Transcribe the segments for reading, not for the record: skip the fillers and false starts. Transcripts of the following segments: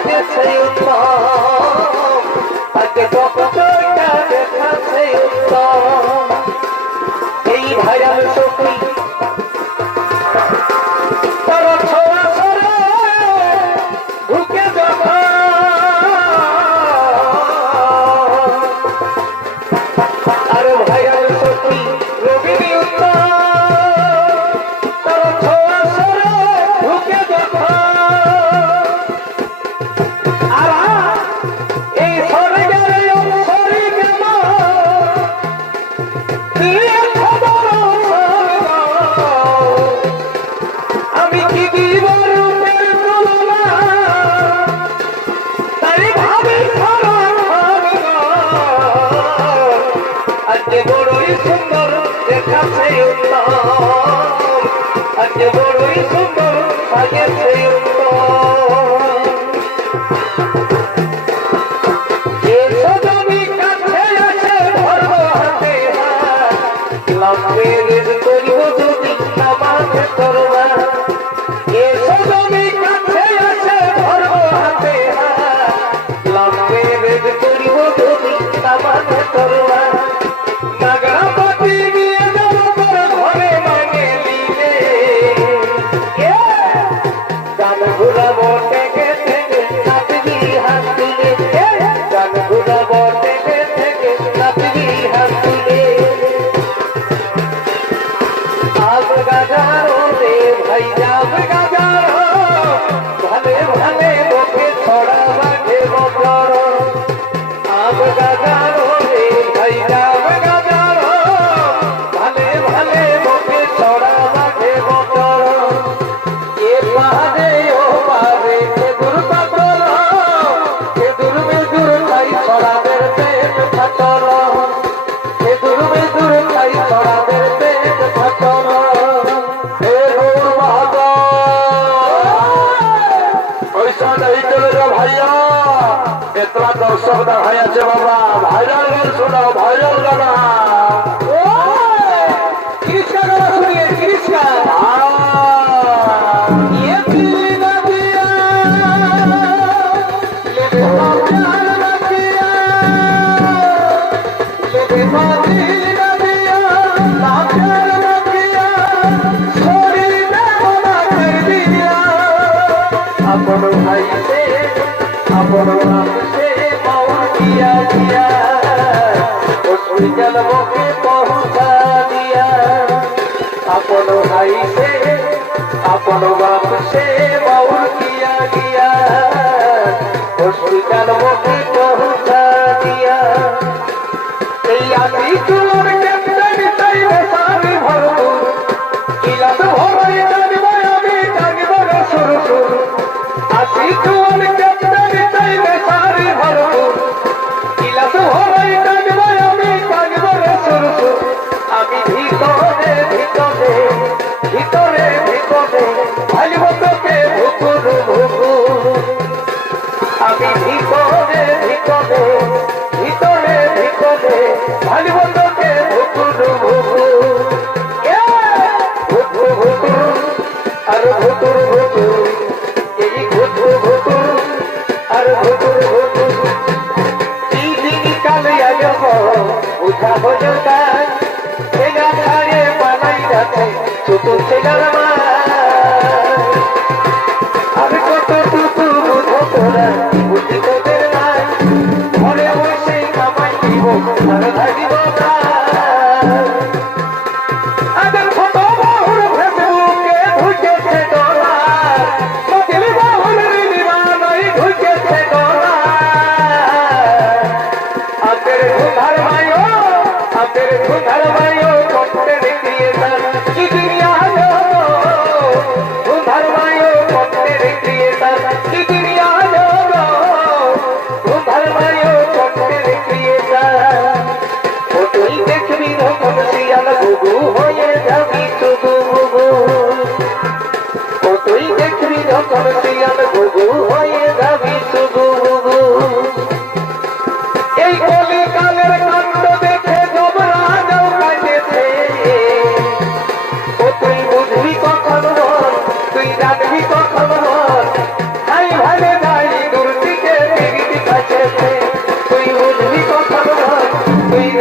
সাজে সেই উত্তম আজকে কতটা দেখা সেই উত্তম এই ভাইরাল সখী তার ছোঁয়া সরে ঢুকে যাবা আর ভাইরাল সখী রবি উত্তম তার ছোঁয়া সরে ঢুকে যাবা আমি কি দিব রূপের তুলনা তাই ভাবে আজকে বড়ই সুন্দর দেখাচ্ছে উত্তম আজকে বড়ই সুন্দর সাজেছে উত্তম করিব যদি আমাকে করবা এসো তুমি কাছে আছে ধরব হাতে লাম্বে রেড করিব যদি আমাকে করবা নাগরা পাতি নিয়ে যাব তোর ঘরে মানে দিলে গান ঘুরাবো থেকে থেকে নাচবি হাত তুলে গান ঘুরাবো থেকে থেকে নাচবি হাত তুলে आग गाजारो रे भैया गाजारो भले भले बोके छोड़ा बाटे बोकरो आग गाजारो रे भैया गाजारो भले भले बोके छोड़ा बाटे बोकरो ये पादे ओ पादे के दूर पातरो के दूर में दूर खाई छोड़ा मेरे पेट फटरो के दूर में दूर खाई छोड़ा मेरे पेट फटरो दर्शक देखाई আছে বাবা ভাইরাল গান শোনাও ভাইরাল গানা কৃষ্ণা গানা শুনিয়ে কৃষ্ণা ये दिल ना दिया ये प्यार ना दिया ये दिल ना दिया ना प्यार ना दिया छोड़ी ने मना कर दिया अपन भाई से अपन बाप से किया किया उस जन्म के पहुंचा दिया अपन भाई से अपन बाप से बाउल किया गया उस जन्म के पहुंचा दिया आदि चोर के तई सारी भरपूर किला तो भरे जानबो আমি জানিব রে সুর সুর आदि चोर के तई सारी भरपूर আমি ভিতরে ভিতরে ভিতরে ভিতরে ভালিব তোকে ভুকুর ভুকুর আমি ভিতরে ভিতরে ভিতরে ভিতরে ভালিব তোকে ভুকুর ভুকুর ভুকুর ভুকুর আর ভুকুর ভুকুর এই ভুকুর ভুকুর আর ভুকুর ভুকুর কালে যাব উঠা বজতা ছেলা ছাড়ে পালাই যাচ্ছে ছোট ছেলার মা আর কত টুকু বুঝো তোরা বুঝি তোদের নাই ঘরে বসে কামাই দিব আর থাকিব না আদের ছোট বাহুর ফেসবুকে ঢুকেছে ডলার মোদিল বাহুর রিদিবানাই ঢুকেছে ডলার तेरे सुधार भाइयों कंटेंट क्रिएटर की दुनिया जो सुधार भाइयों कंटेंट क्रिएटर की दुनिया जो सुधार भाइयों कंटेंट क्रिएटर फोटो ही देख भी हो कमसियाल गुगु हो ये जाबी गुगु गुगु फोटो ही देख भी हो कमसियाल गुगु हो ये जाबी गुगु गुगु এই কলি কালের কাণ্ড দেখে জবরা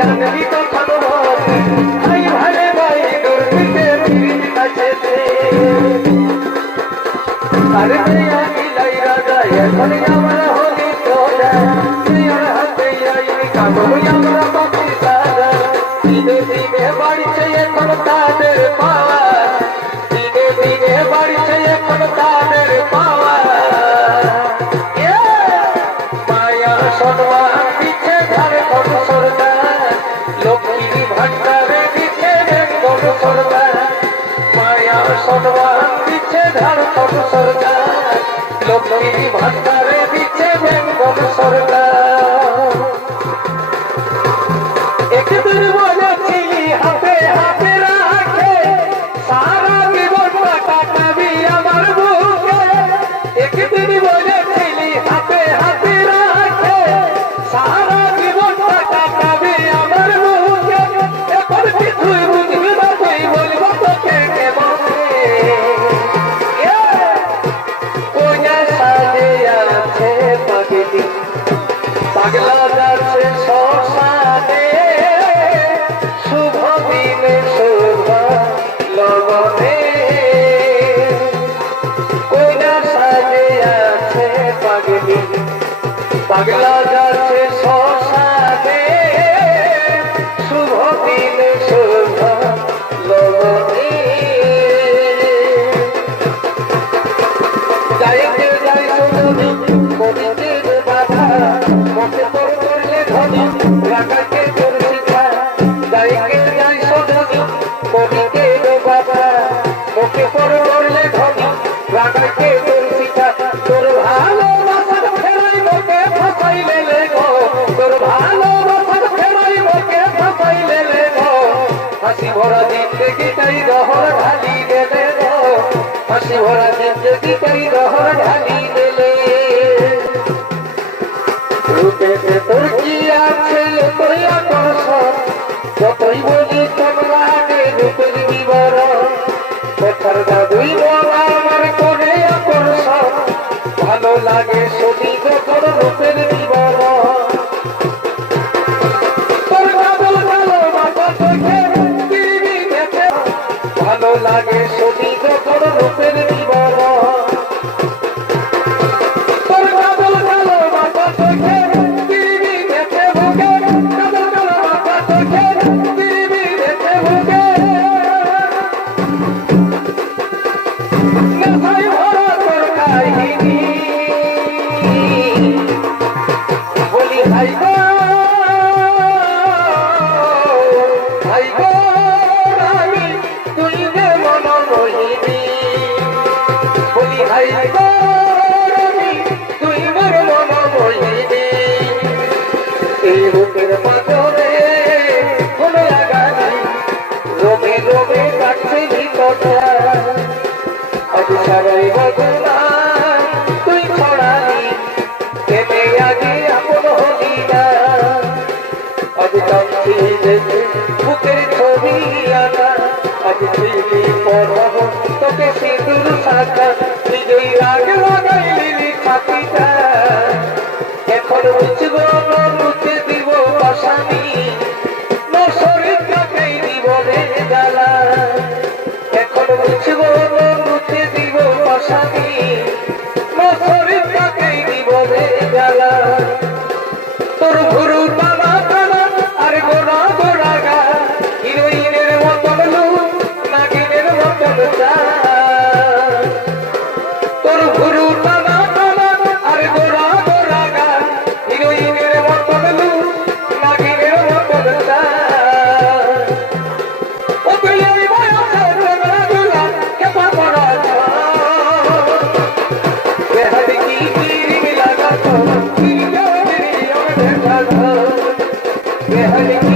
আনলি তখন মনে ভাই ভাই ভাই দুর্নীতে ফিরিত কাছেতে আরে মেয়া মিলাই রাজা এখন আমরা হলি তোরা তুইর হাতে আইনি কাগো আমরা পাখি সারা দিনে দিনে বাড়ছে এখন তাদের পাওয়া দিনে দিনে বাড়ছে এখন তাদের পাওয়া মায়া সম্মান দিচ্ছে ঝাড়খণ্ড সরকার লক্ষ্মী ভান্ডারে দিচ্ছে বেঙ্গল সরকার মায়া সম্মান দিচ্ছে ঝাড়খণ্ড সরকার লক্ষ্মী ভান্ডারে দিচ্ছে বেঙ্গল সরকার একদিন বলেছিলি হাতে হাতে রাখে সারা জীবন কাটাবি আমার বুকে একদিন বলেছিলি হাতে হাতে রাখে সারা জীবন কাটাবি আমার বুকে এখন কিছুই বুঝবি না তুই বলব তোকে কেমনে কোনা সাজে আছে পাগলি পাগলা যাচ্ছে শ্মশানে শুভ দিনে শুভ লগনে কোনা সাজে আছে পাগলি পাগলা যাচ্ছে শ্মশানে শুভ দিনে শুভ লগনে যাইতে যাই শুনি কবিতে বাধা মতে তোর করলে ধনী রাখাকে তোর শিখা যাইকে যাই শুনি কবিতে বাধা মতে তোর করলে ধনী রাখাকে তোর শিখা তোর ভালোবাসার ফেরাই মোকে ফাঁসাইলে গো তোর ভালোবাসার ফেরাই মোকে ফাঁসাইলে গো হাসি ভরা জিন্দগিটাই রহর ঢালি দেবে গো হাসি ভরা জিন্দগিটাই রহর ঢালি দেলে রূপেতে তোর কি আছে তোর আকর্ষণ যতই বলি তোর লাগে রূপের বিবরণ কথার দাদুই বলা আমার করে আকর্ষণ ভালো লাগে শুনি যখন রূপের বিবরণ তোর কাজল কালো মাথা চোখে দিবি দেখে ভালো লাগে শুনি যখন রূপের বিবরণ তোর কাজল কালো মাথা চোখে দিবি দেখে বুকে কাজল কালো মাথা চোখে দিবি দেখে বুকে নেশায় ভরা তোর কাহিনী বলি ভাই গো রানী তুই যে মন মোহিনী বলি ভাই গো রানী তুই মোর মন মোহিনী এই বুকের পাথরে কোনো লাগানি রোমে রোমে কাটছে ভিতরটা আজ সারাই বদলা তুই ছড়ানি প্রেমে আগে আপন হলি না আজ কাঁদছি দেখে বুকের ছবি আনা আজ ছিলি পরব তোকে সিঁদুর শাখা নিজেই রাগ লাগাইলি ছাতিটা এখন বুঝব না বুঝে দিব আসামি না শরীর কাকেই দিব রে জ্বালা এখন বুঝব না বুঝে দিব আসামি না শরীর কাকেই দিব রে জ্বালা তোর ভুরু টানা টানা আর গোড়া গোড়া গা হিরোইনের মতন লু নাগিনের মতন চা তোর ভুরু টানা টানা আর গোড়া গোড়া গা হিরোইনের মতন লু নাগিনের মতন চা ও তুই এই বয়সে রোগা কেপা করা বেহাদি কি কিরি লাগা তো কিরি কিরি দেখা বেহাদি